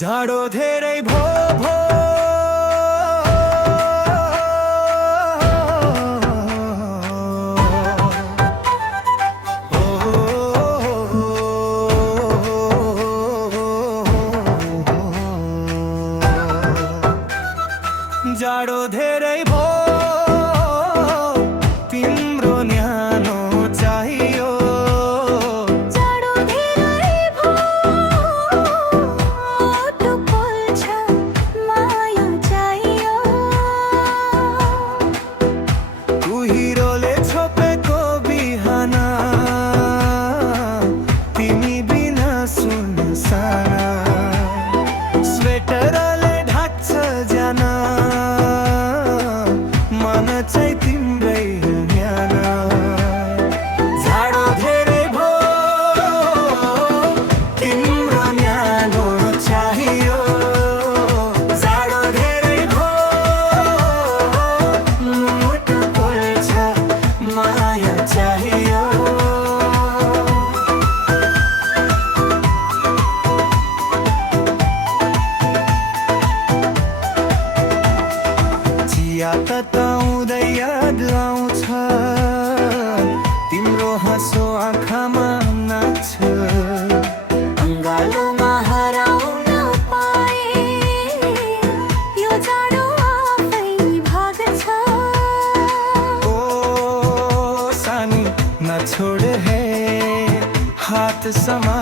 जाडो धेरै भो भो जाडो धेरै भो तिम्रो न्यानो चाहियो जाडो धेरै भो तो पोल्छ माया चाहियो कुहिरोले छोपेको बिहान तिमी बिना सुनसान स्वेटरले ढाक्छ ज्यान मन चाहिँ तिम्रै न्यान जाडो धेरै भो तिम्रो न्यानो चाहियो जाडो धेरै भो मुटु पोल्छ माया चाहियो चिया तताउँदै याद आउँछ तिम्रो हाँसो आँखामा नाच्छ अङ्गालोमा हराउन पाए यो जाडो आफै भाग्छ ओ सानी न छोड है हात समा